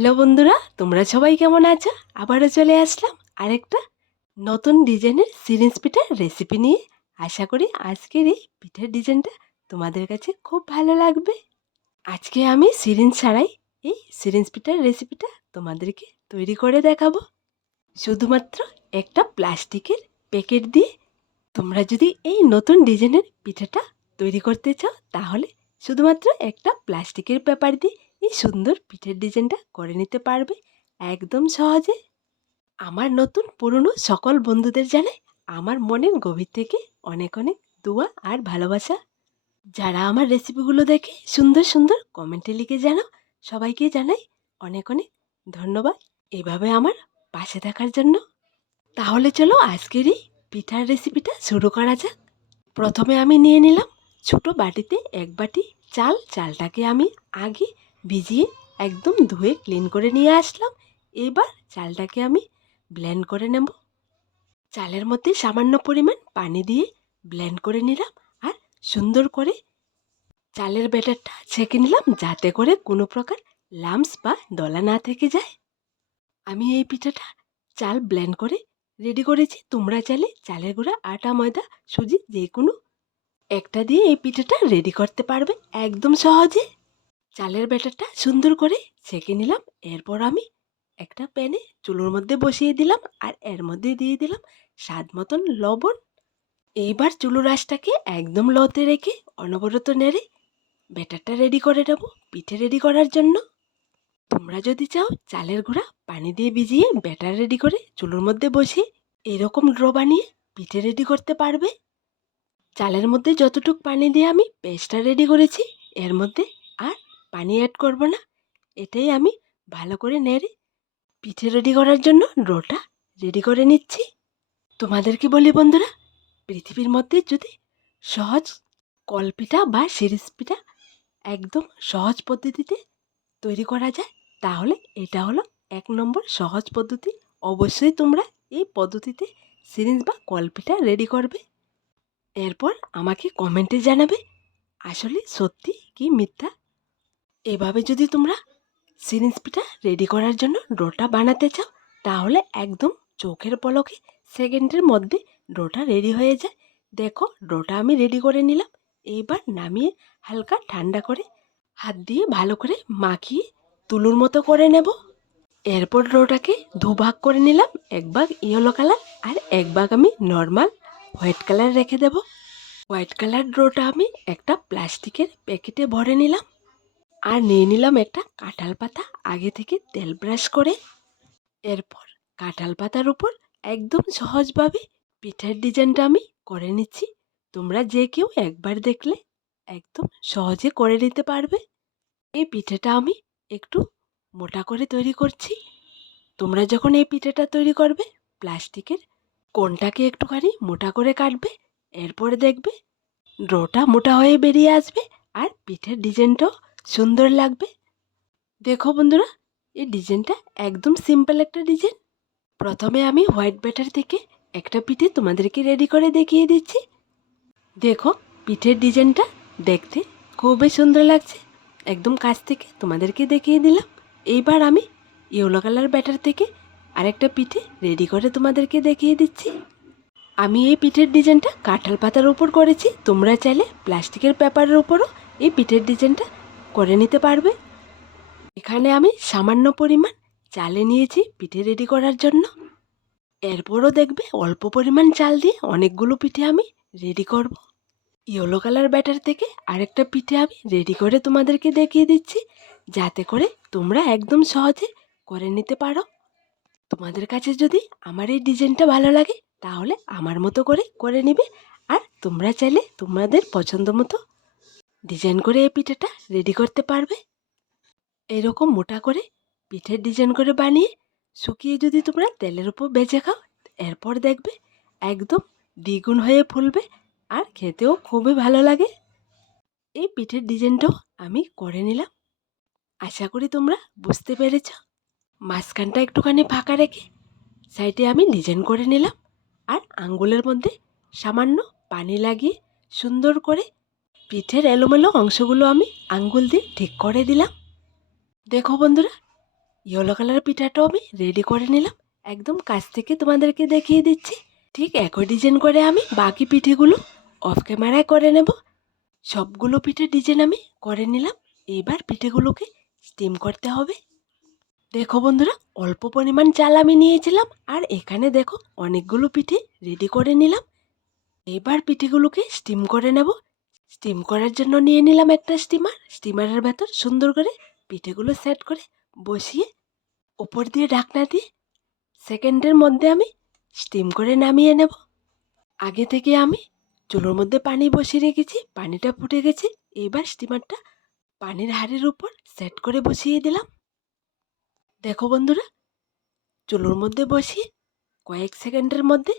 Hello বন্ধুরা, তোমরা সবাই কেমন আছো? আবারও চলে আসলাম আরেকটা নতুন ডিজাইনের সিরিঞ্জ পিঠার রেসিপি নিয়ে। আশা করি আজকের এই পিঠার ডিজাইনটা তোমাদের কাছে খুব ভালো লাগবে। আজকে আমি সিরিঞ্জ ছাড়াই এই সিরিঞ্জ পিঠার রেসিপিটা তোমাদেরকে তৈরি করে দেখাবো। শুধুমাত্র একটা প্লাস্টিকের প্যাকেট দিয়ে। তোমরা যদি এই নতুন ডিজাইনের পিঠাটা তৈরি করতে চাও, তাহলে শুধুমাত্র একটা প্লাস্টিকের পেপার দিয়ে এই সুন্দর পিঠের ডিজাইনটা করে নিতে পারবে একদম সহজে। আমার নতুন পুরনো সকল বন্ধুদের জানে আমার মনের গভীর থেকে অনেক অনেক দোয়া আর ভালোবাসা। যারা আমার রেসিপিগুলো দেখে সুন্দর সুন্দর কমেন্টে লিখে জানাও, সবাইকে জানাই অনেক অনেক ধন্যবাদ এভাবে আমার পাশে থাকার জন্য। তাহলে চলো আজকের এই পিঠার রেসিপিটা শুরু করা যাক। প্রথমে আমি নিয়ে নিলাম ছোট বাটিতে এক বাটি চাল, চালটাকে আমি আগে ভিজিয়ে একদম ধুয়ে ক্লিন করে নিয়ে আসলাম। এবার চালটাকে আমি ব্লেন্ড করে নেব। চালের মধ্যে সামান্য পরিমাণ পানি দিয়ে ব্লেন্ড করে নিলাম আর সুন্দর করে চালের ব্যাটারটা ছেঁকে নিলাম যাতে করে কোনো প্রকার লামস বা দলা না থেকে যায়। আমি এই পিঠাটা চাল ব্লেন্ড করে রেডি করেছি। তোমরা চাইলে চালের গুঁড়া, আটা, ময়দা, সুজি যে কোনো একটা দিয়ে এই পিঠাটা রেডি করতে পারবে একদম সহজে। চালের ব্যাটারটা সুন্দর করে ছেঁকে নিলাম। এরপর আমি একটা প্যানে চুলোর মধ্যে বসিয়ে দিলাম আর এর মধ্যে দিয়ে দিলাম স্বাদ মতন লবণ। এইবার চুলোর আঁচটাকে একদম লতে রেখে অনবরত নেড়ে ব্যাটারটা রেডি করে নেব পিঠে রেডি করার জন্য। তোমরা যদি চাও চালের গুঁড়া পানি দিয়ে ভিজিয়ে ব্যাটার রেডি করে চুলোর মধ্যে বসিয়ে এরকম ড্র বানিয়ে পিঠে রেডি করতে পারবে। চালের মধ্যে যতটুক পানি দিয়ে আমি পেস্টটা রেডি করেছি, এর মধ্যে পানি অ্যাড করব না, এটাই আমি ভালো করে নেড়ে পিঠে রেডি করার জন্য ডোটা রেডি করে নিচ্ছি। তোমাদেরকে বলি বন্ধুরা, পৃথিবীর মধ্যে যদি সহজ কলপিঠা বা সিরিজ পিঠা একদম সহজ পদ্ধতিতে তৈরি করা যায়, তাহলে এটা হলো এক নম্বর সহজ পদ্ধতি। অবশ্যই তোমরা এই পদ্ধতিতে সিরিঞ্জ বা কলপিঠা রেডি করবে। এরপর আমাকে কমেন্টে জানাবে, আসলে সত্যি কি মিথ্যা? এভাবে যদি তোমরা সিরিঞ্জ পিঠা রেডি করার জন্য ডোটা বানাতে চাও, তাহলে একদম চোখের পলকে সেকেন্ডের মধ্যে ডোটা রেডি হয়ে যায়। দেখো, ডোটা আমি রেডি করে নিলাম। এইবার নামিয়ে হালকা ঠান্ডা করে হাত দিয়ে ভালো করে মাখিয়ে তুলুর মতো করে নেব। এরপর ডোটাকে দুভাগ করে নিলাম, এক ভাগ ইয়েলো কালার আর এক ভাগ আমি নর্মাল হোয়াইট কালার রেখে দেব। হোয়াইট কালার ডোটা আমি একটা প্লাস্টিকের প্যাকেটে ভরে নিলাম। আর নিয়ে নিলাম একটা কাঁঠাল পাতা, আগে থেকে তেল ব্রাশ করে। এরপর কাঁঠাল পাতার উপর একদম সহজভাবে পিঠার ডিজাইনটা আমি করে নিচ্ছি। তোমরা যে কেউ একবার দেখলে একদম সহজে করে নিতে পারবে। এই পিঠেটা আমি একটু মোটা করে তৈরি করছি। তোমরা যখন এই পিঠেটা তৈরি করবে, প্লাস্টিকের কোনটাকে একটুখানি মোটা করে কাটবে, এরপরে দেখবে ড্রোটা মোটা হয়ে বেরিয়ে আসবে আর পিঠের ডিজাইনটাও সুন্দর লাগবে? দেখো বন্ধুরা, এই ডিজাইনটা একদম সিম্পল একটা ডিজাইন। প্রথমে আমি হোয়াইট ব্যাটার থেকে একটা পিঠে তোমাদেরকে রেডি করে দেখিয়ে দিচ্ছি। দেখো, পিঠের ডিজাইনটা দেখতে খুবই সুন্দর লাগছে। একদম কাছ থেকে তোমাদেরকে দেখিয়ে দিলাম। এইবার আমি ইয়েলো কালার ব্যাটার থেকে আরেকটা পিঠে রেডি করে তোমাদেরকে দেখিয়ে দিচ্ছি। আমি এই পিঠের ডিজাইনটা কাঁঠাল পাতার উপর করেছি। তোমরা চাইলে প্লাস্টিকের পেপারের উপরও এই পিঠের ডিজাইনটা করে নিতে পারবে? এখানে আমি সামান্য পরিমাণ চালে নিয়েছি পিঠে রেডি করার জন্য। এরপরও দেখবে অল্প পরিমাণ চাল দিয়ে অনেকগুলো পিঠে আমি রেডি করব। ইয়েলো কালার ব্যাটার থেকে আরেকটা পিঠে আমি রেডি করে তোমাদেরকে দেখিয়ে দিচ্ছি, যাতে করে তোমরা একদম সহজে করে নিতে পারো। তোমাদের কাছে যদি আমার এই ডিজাইনটা ভালো লাগে, তাহলে আমার মতো করে করে নিবে। আর তোমরা চাইলে তোমাদের পছন্দ মতো ডিজাইন করে এই পিঠেটা রেডি করতে পারবে। এরকম মোটা করে পিঠের ডিজাইন করে বানিয়ে শুকিয়ে যদি তোমরা তেলের উপর বেজে খাও, এরপর দেখবে একদম দ্বিগুণ হয়ে ফুলবে আর খেতেও খুবই ভালো লাগে। এই পিঠের ডিজাইনটাও আমি করে নিলাম। আশা করি তোমরা বুঝতে পেরেছ। মাঝখানটা একটুখানি ফাঁকা রেখে সাইডে আমি ডিজাইন করে নিলাম। আর আঙ্গুলের মধ্যে সামান্য পানি লাগিয়ে সুন্দর করে পিঠের এলোমেলো অংশগুলো আমি আঙ্গুল দিয়ে ঠিক করে দিলাম। দেখো বন্ধুরা, ইয়েলো কালারের পিঠাটাও আমি রেডি করে নিলাম। একদম কাছ থেকে তোমাদেরকে দেখিয়ে দিচ্ছি। ঠিক একই ডিজাইন করে আমি বাকি পিঠেগুলো অফ ক্যামেরায় করে নেব। সবগুলো পিঠে ডিজাইন আমি করে নিলাম। এবার পিঠেগুলোকে স্টিম করতে হবে। দেখো বন্ধুরা, অল্প পরিমাণ চাল আমি নিয়েছিলাম আর এখানে দেখো অনেকগুলো পিঠে রেডি করে নিলাম। এবার পিঠেগুলোকে স্টিম করে নেব। স্টিম করার জন্য নিয়ে নিলাম একটা স্টিমার স্টিমারের ভেতর সুন্দর করে পিঠেগুলো সেট করে বসিয়ে ওপর দিয়ে ঢাকনা দিয়ে সেকেন্ডের মধ্যে আমি স্টিম করে নামিয়ে নেব। আগে থেকে আমি চুলোর মধ্যে পানি বসিয়ে রেখেছি, পানিটা ফুটে গেছে। এবার স্টিমারটা পানির হাড়ের উপর সেট করে বসিয়ে দিলাম। দেখো বন্ধুরা, চুলোর মধ্যে বসিয়ে কয়েক সেকেন্ডের মধ্যে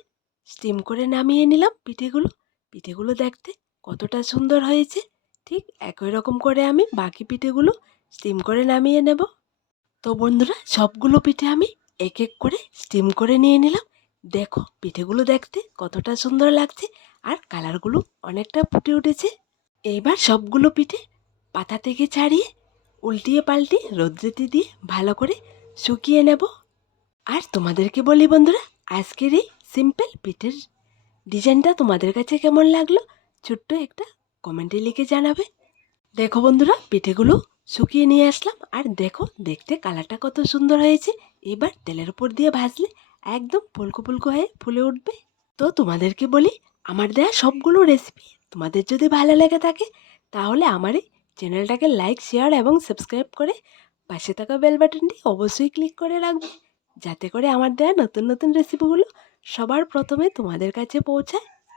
স্টিম করে নামিয়ে নিলাম পিঠেগুলো। পিঠেগুলো দেখতে কতটা সুন্দর হয়েছে, ঠিক একই রকম করে আমি বাকি পিঠেগুলো স্টিম করে নামিয়ে নেব। তো বন্ধুরা, সবগুলো পিঠে আমি এক এক করে স্টিম করে নিয়ে নিলাম। দেখো, পিঠেগুলো দেখতে কতটা সুন্দর লাগছে আর কালারগুলো অনেকটা ফুটে উঠেছে। এইবার সবগুলো পিঠে পাতা থেকে ছাড়িয়ে উল্টিয়ে পাল্টিয়ে রোদ্রেতে দিয়ে ভালো করে শুকিয়ে নেব। আর তোমাদেরকে বলি বন্ধুরা, আজকের এই সিম্পল পিঠের ডিজাইনটা তোমাদের কাছে কেমন লাগল? ছোট্ট একটা কমেন্টে লিখে জানাবে। দেখো বন্ধুরা, পিঠেগুলো শুকিয়ে নিয়ে আসলাম। আর দেখো, দেখতে কালারটা কত সুন্দর হয়েছে। এবার তেলের উপর দিয়ে ভাজলে একদম ফুলকো ফুলকো হয়ে ফুলে উঠবে। তো তোমাদেরকে বলি, আমার দেয়া সবগুলো রেসিপি তোমাদের যদি ভালো লেগে থাকে, তাহলে আমার এই চ্যানেলটাকে লাইক শেয়ার এবং সাবস্ক্রাইব করে পাশে থাকা বেল বাটনটি অবশ্যই ক্লিক করে রাখবে। যাতে করে আমার দেয়া নতুন নতুন রেসিপিগুলো সবার প্রথমে তোমাদের কাছে পৌঁছায়।